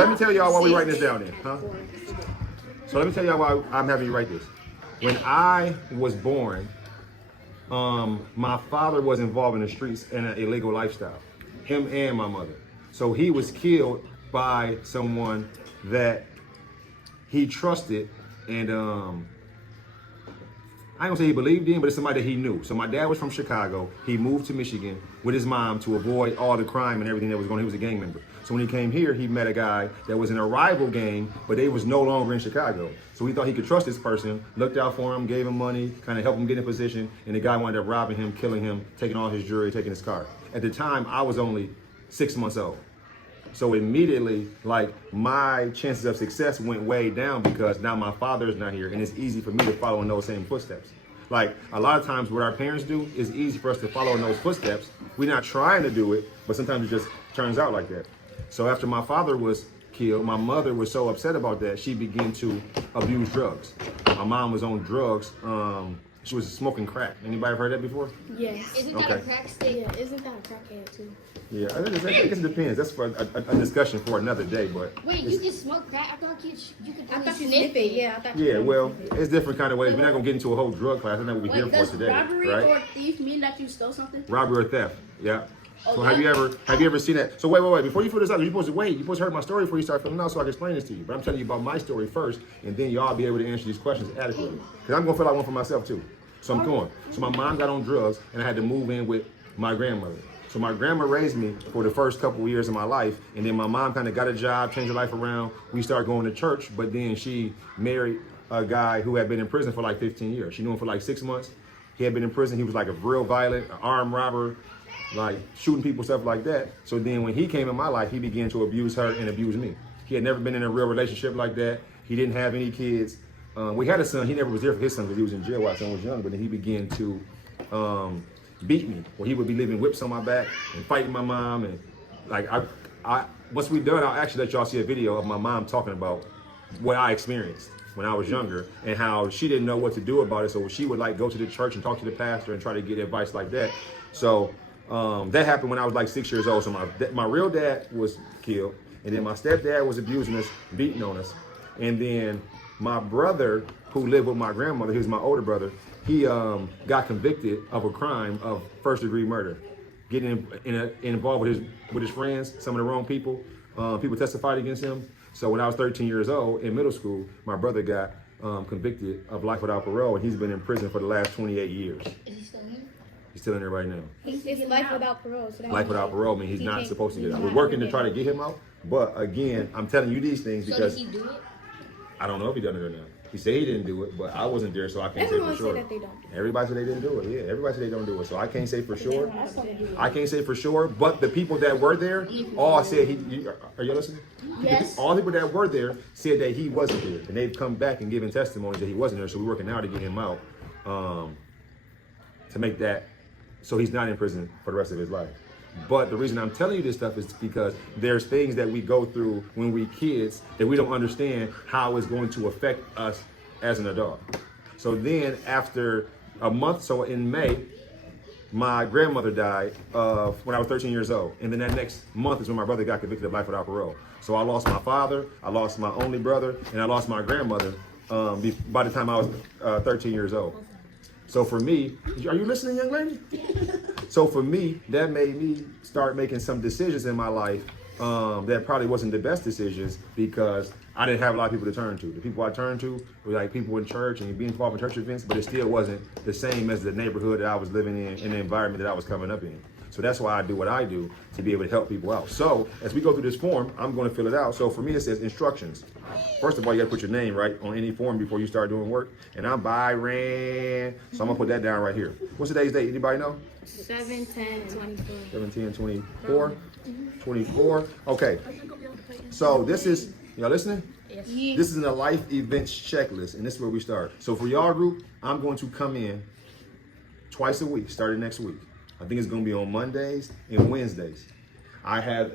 let me tell y'all why we writing this down then, huh? So let me tell y'all why I'm having you write this. When I was born, my father was involved in the streets and an illegal lifestyle. Him and my mother. So he was killed by someone that he trusted, and I ain't gonna say he believed in, but it's somebody that he knew. So my dad was from Chicago. He moved to Michigan with his mom to avoid all the crime and everything that was going on. He was a gang member. So when he came here, he met a guy that was in a rival gang, but they was no longer in Chicago. So he thought he could trust this person, looked out for him, gave him money, kind of helped him get in position, and the guy wound up robbing him, killing him, taking all his jewelry, taking his car. At the time, I was only 6 months old. So immediately, like, my chances of success went way down because now my father's not here and it's easy for me to follow in those same footsteps. Like, a lot of times what our parents do is easy for us to follow in those footsteps. We're not trying to do it, but sometimes it just turns out like that. So after my father was killed, my mother was so upset about that, she began to abuse drugs. My mom was on drugs. She was smoking crack. Anybody heard that before? Yes. Isn't that a crack stick? Yeah, isn't that a crackhead too? Yeah, I guess it depends. That's for a discussion for another day. But wait, you can smoke crack? I thought you could I thought you sniff sniff it. Yeah, I thought you yeah, well, it's different kind of ways. We're not gonna get into a whole drug class. That's not what we're here for Does today, robbery right? or thief mean that you stole something? Robbery or theft. Yeah. Oh, So yeah? have you ever seen that? So wait. Before you fill this out, you're supposed to wait. You're supposed to hear my story before you start filling out so I can explain this to you. But I'm telling you about my story first, and then y'all be able to answer these questions adequately. Because I'm gonna fill out one for myself too. So I'm going. So my mom got on drugs, and I had to move in with my grandmother. So my grandma raised me for the first couple of years of my life, and then my mom kind of got a job, changed her life around. We started going to church, but then she married a guy who had been in prison for like 15 years. She knew him for like 6 months. He had been in prison. He was like a real violent, armed robber, like shooting people, stuff like that. So then when he came in my life, he began to abuse her and abuse me. He had never been in a real relationship like that. He didn't have any kids. We had a son. He never was there for his son because he was in jail while his son was young. But then he began to beat me. Well, he would be leaving whips on my back and fighting my mom. And like, I once we done, I'll actually let y'all see a video of my mom talking about what I experienced when I was younger and how she didn't know what to do about it. So she would like go to the church and talk to the pastor and try to get advice like that. So that happened when I was like 6 years old. So my real dad was killed, and then my stepdad was abusing us, beating on us, and then my brother, who lived with my grandmother, he was my older brother, he got convicted of a crime of first-degree murder, getting involved with his friends, some of the wrong people. People testified against him. So when I was 13 years old in middle school, my brother got convicted of life without parole, and he's been in prison for the last 28 years. Is he still in? He's still in there right now. It's life without parole. So Life without parole means he's not supposed to get out. We're working to try to get him out, but again, I'm telling you these things So because does he do it? I don't know if he done it or not. He said he didn't do it, but I wasn't there, so I can't say for sure. Everyone said that they don't. Everybody said they didn't do it. Yeah, everybody said they don't do it, so I can't say for sure. I can't say for sure, but the people that were there all said are you listening? Yes. All the people that were there said that he wasn't there, and they've come back and given testimonies that he wasn't there. So we're working now to get him out, to make that so he's not in prison for the rest of his life. But the reason I'm telling you this stuff is because there's things that we go through when we kids that we don't understand how it's going to affect us as an adult. So then after a month, so in May, my grandmother died when I was 13 years old. And then that next month is when my brother got convicted of life without parole. So I lost my father, I lost my only brother, and I lost my grandmother by the time I was 13 years old. So for me, are you listening, young lady? So for me, that made me start making some decisions in my life that probably wasn't the best decisions because I didn't have a lot of people to turn to. The people I turned to were like people in church and being involved in church events, but it still wasn't the same as the neighborhood that I was living in and the environment that I was coming up in. So that's why I do what I do, to be able to help people out. So as we go through this form, I'm going to fill it out. So for me, it says instructions. First of all, you got to put your name right on any form before you start doing work. And I'm Byron. So I'm going to put that down right here. What's today's date? Anybody know? 7/10/24. 17/24. 24. Okay. So this is, y'all listening? Yes. This is in a life events checklist, and this is where we start. So for y'all group, I'm going to come in twice a week, starting next week. I think it's going to be on Mondays and Wednesdays. I have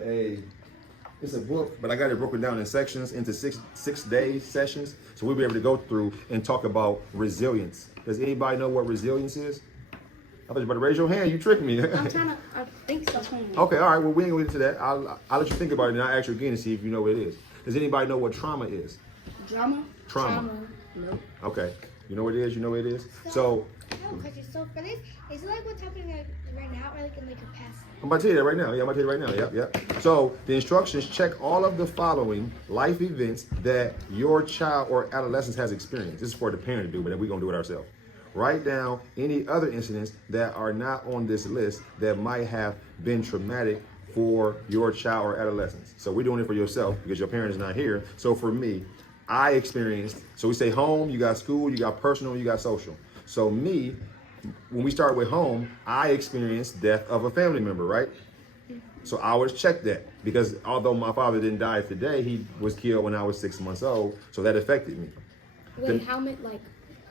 it's a book, but I got it broken down in sections into six-day sessions. So we'll be able to go through and talk about resilience. Does anybody know what resilience is? I thought you better raise your hand. You tricked me. I'm trying to, I think so. Okay, all right. Well, we ain't going to get into that. I'll let you think about it, and I'll ask you again to see if you know what it is. Does anybody know what trauma is? Drama? Trauma. Nope. Okay. You know what it is? You know what it is? So I have a question. So for this, is it like what's happening like right now, or like in like a past? I'm about to tell you that right now. Yeah, I'm about to tell you right now. Yep. So the instructions: check all of the following life events that your child or adolescent has experienced. This is for the parent to do, but we're gonna do it ourselves. Write down any other incidents that are not on this list that might have been traumatic for your child or adolescents. So we're doing it for yourself because your parent is not here. So for me, I experienced, so we say home, you got school, you got personal, you got social. So me, when we start with home, I experienced death of a family member, right? So I always check that because although my father didn't die today, he was killed when I was 6 months old. So that affected me. Wait, how many, like,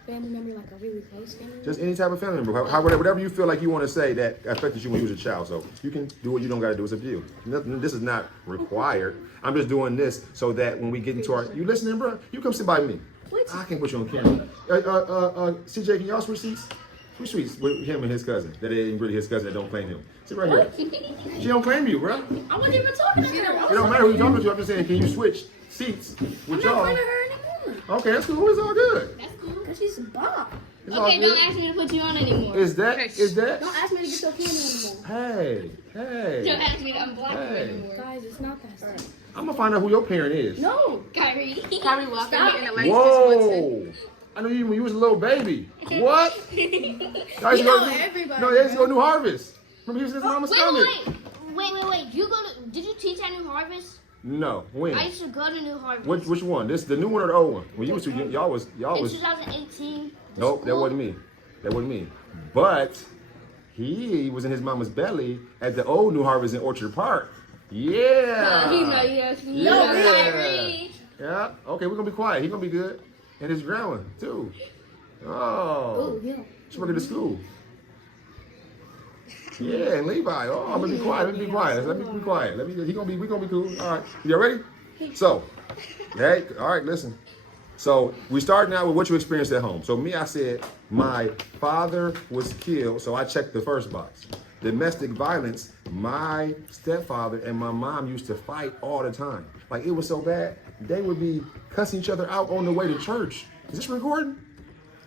family member, like a really close family member? Just any type of family member, whatever you feel like you want to say that affected you when you was a child. So you can do what you don't got to do. It's up to you. This is not required. I'm just doing this so that when we get into our, you listening, bro? You come sit by me. I can put you on camera. CJ, can y'all switch seats? Switch seats with him and his cousin. That ain't really his cousin. That don't claim him. Sit right here. She don't claim you, bro. I wasn't even talking to her. It don't matter who you talking to. I'm just saying, can you switch seats with I'm not y'all? talking to her anymore. Okay, that's cool. It's all good. That's cool. Because she's a Bob. It's all Okay, good. don't ask me to put you on anymore. Is that? Don't ask me to get your camera anymore. Hey. Don't ask me to unblock you Hey. anymore. Guys, it's not that serious. I'm gonna find out who your parent is. No. Kyrie. Kyrie walking Stop. in the last Whoa! I know you when you was a little baby. What? Guys, You know everybody, No, they used to go to New Harvest. Remember he was in his mama's Wait, stomach. wait. Did you teach at New Harvest? No, when? I used to go to New Harvest. Which one? This the new one or the old one? When you was too young, y'all In was. 2018. Nope, that wasn't me. That wasn't me. But he was in his mama's belly at the old New Harvest in Orchard Park. Yeah. He's not here. Yeah. Kyrie. Yeah. Okay, we're gonna be quiet. He's gonna be good. And his grandma too. Oh. Yeah. She's working at school. Yeah, and Levi. Oh, I'm gonna be quiet. Let me be quiet. Let me be quiet. We gonna be cool. All right. Y'all ready? So, hey, all right, listen. So we start now with what you experienced at home. So me, I said my father was killed. So I checked the first box. Domestic violence. My stepfather and my mom used to fight all the time. Like it was so bad, they would be cussing each other out on the way to church. Is this recording?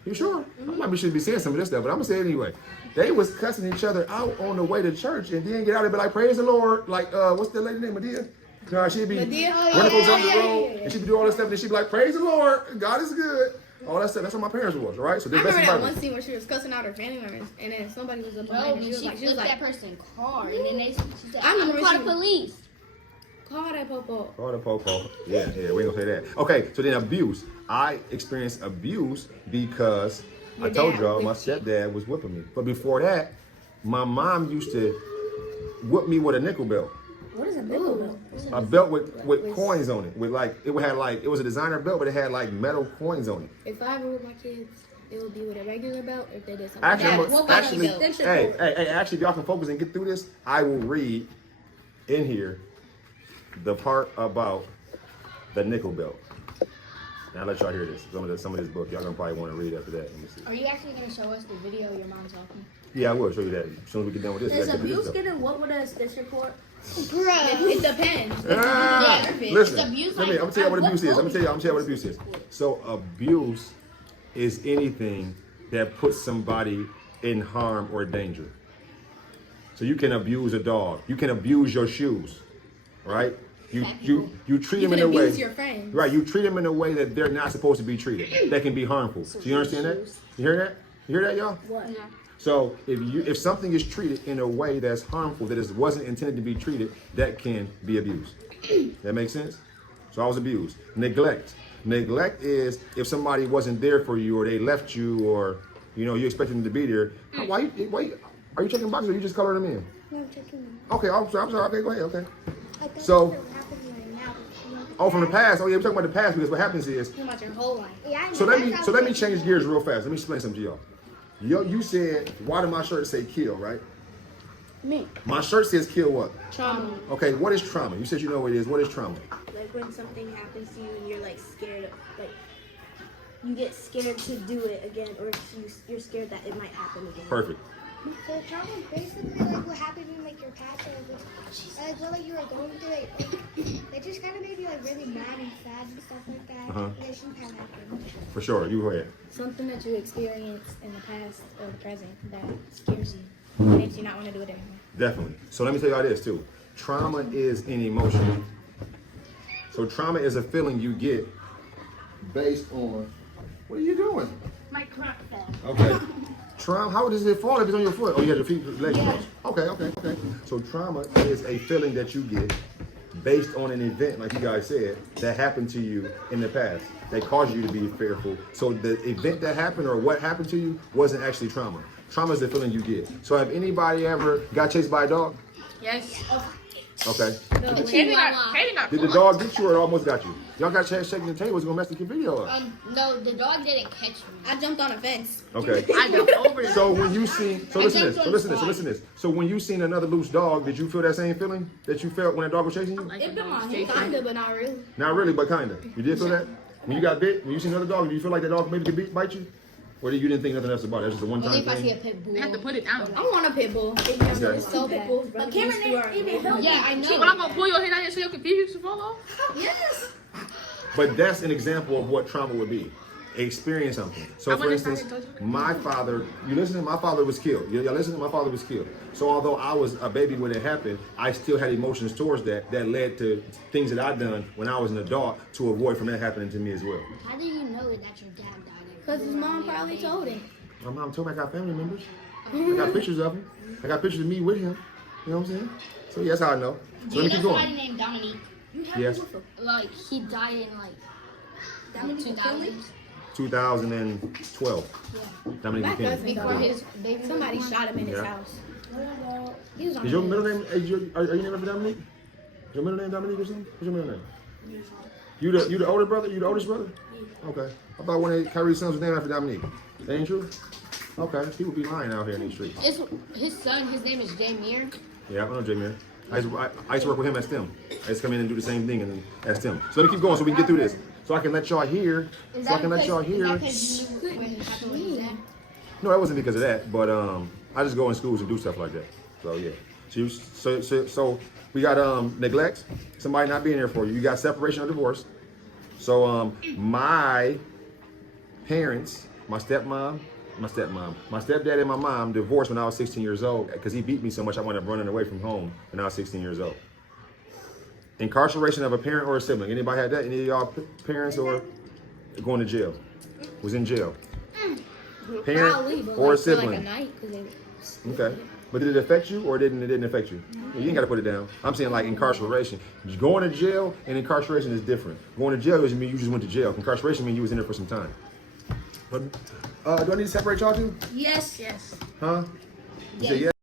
You sure? I might be should be saying some of this stuff, but I'm gonna say it anyway. They was cussing each other out on the way to church, and then get out and be like, "Praise the Lord!" Like, what's the lady name? Medea. No, she'd be Medea? running folks up the road, and she'd be doing all this stuff, and she'd be like, "Praise the Lord! God is good." All that stuff. That's what my parents was, right? So I this remember that Bible. one scene where she was cussing out her family members, and then somebody was up Well, behind her. She was she like, flipped that person's car, and then she said, I remember I'm call she- the police. call that popo. Oh, the popo. Yeah, we ain't gonna say that. Okay, so then abuse. I experienced abuse because I Your told dad y'all my whipped you. stepdad was whipping me. But before that, my mom used to whip me with a nickel belt. What is a nickel belt? A belt with coins on it. With like it was a designer belt, but it had like metal coins on it. If I ever with my kids, it would be with a regular belt if they did something Actually, bad. I'm What a, kind of actually, belt? hey, actually, if y'all can focus and get through this, I will read in here the part about the nickel belt. Now let y'all hear this. Some of this book. Y'all gonna probably want to read after that. Let me see. Are you actually going to show us the video of your mom talking? Yeah, I will show you that. As soon as we get done with this, we Is gotta get to abuse this stuff. getting what with a district court? It depends. Ah, Yeah, listen, it's abuse, I'm gonna like, tell you what abuse is. what- I'm gonna tell you what abuse is. So abuse is anything that puts somebody in harm or danger. So you can abuse a dog. You can abuse your shoes, right? You treat You them can in a way. abuse your friends. Right, you treat them in a way that they're not supposed to be treated. That can be harmful. So you understand that? You hear that? You hear that, y'all? What? So if something is treated in a way that's harmful, that wasn't intended to be treated, that can be abused. That makes sense? So I was abused. Neglect. Neglect is if somebody wasn't there for you, or they left you, or you expected them to be there. Why are you checking boxes, or you just coloring them in? No, I'm checking. Okay, I'm sorry. Okay, go ahead. Okay. I thought So- it happened right now. Oh, from the past. Oh yeah, we're talking about the past because what happens is. Pretty much your whole life. Yeah, I know. So let me That's how we- change gears real fast. Let me explain something to y'all. You said, why did my shirt say kill, right? Me. My shirt says kill what? Trauma. Okay, what is trauma? You said you know what it is. What is trauma? Like when something happens to you and you're like scared, like you get scared to do it again, or you're scared that it might happen again. Perfect. So trauma is basically like what happened in like your past, or like what like you were going through. Like it just kind of made you like really mad and sad and stuff like that. Uh-huh. And it shouldn't have happened. For sure. You go ahead. Something that you experienced in the past or the present that scares you, makes you not want to do it anymore. Definitely. So let me tell y'all this too. Trauma is an emotion. So trauma is a feeling you get based on. What are you doing? My crack fell. Okay. Trauma. How does it fall if it's on your foot? Oh, you have your feet, legs crossed. Okay. So trauma is a feeling that you get based on an event, like you guys said, that happened to you in the past that caused you to be fearful. So the event that happened or what happened to you wasn't actually trauma. Trauma is the feeling you get. So have anybody ever got chased by a dog? Yes. Okay. Katie got Did the dog get you or it almost got you? Y'all got chased shaking the table. It's gonna mess the video up. No, the dog didn't catch me. I jumped on a fence. Okay. I jumped over it. So when you see, so listen to this. So when you seen another loose dog, did you feel that same feeling that you felt when a dog was chasing you? It bit my head, kinda, but not really. Not really, but kinda. You did feel that? When you got bit, when you seen another dog, did you feel like that dog maybe could bite you? Or you didn't think nothing else about it? That's just a one-time Only if I see a thing? pit bull. You have to put it down. I want a pit bull. Okay. So bad. But Cameron didn't even help. Yeah, I When know. I'm gonna pull your head out here so you'll confuse you to fall off? Yes. But that's an example of what trauma would be. Experience something. So for instance, my father, you listen, my father was killed. Y'all listen, my father was killed. So although I was a baby when it happened, I still had emotions towards that led to things that I'd done when I was an adult to avoid from that happening to me as well. How do you know that your dad died? Because his mom probably told him. My mom told me I got family members. I got pictures of him. I got pictures of me with him. You know what I'm saying? So yeah, that's how I know. So Do let you me keep know somebody going. named Dominique? Yes. Like, he died in like 2000. 2012. Dominique My McKinney. cousin Before died. his baby. Somebody shot him in his Yeah. house. He was on Is your the middle news. name? Are you named after Dominique? Is your middle name Dominique or something? What's your middle name? You the older brother? You the oldest brother? Okay. I thought one of Kyrie's sons was named after Dominique. That ain't true? Okay. People be lying out here in these streets. It's his son. His name is Jamir. Yeah, I know Jameer. I used to work with him at STEM. I used to come in and do the same thing at STEM. So let me keep going so we can get through this. So I can let y'all hear. So I can let y'all hear. No, that wasn't because of that, but I just go in schools and do stuff like that. So yeah. So we got neglect, somebody not being there for you. You got separation or divorce. So my parents, my stepdad and my mom divorced when I was 16 years old because he beat me so much I wound up running away from home when I was 16 years old. Incarceration of a parent or a sibling. Anybody had that? Any of y'all parents or going to jail? Was in jail. Parent Probably, but or a like, for like a sibling. night, 'cause they- Okay. But did it affect you or it didn't affect you? You ain't got to put it down. I'm saying like incarceration. Going to jail and incarceration is different. Going to jail doesn't mean you just went to jail. Incarceration means you was in there for some time. But do I need to separate y'all two? Yes. Yes. Huh? You say yes?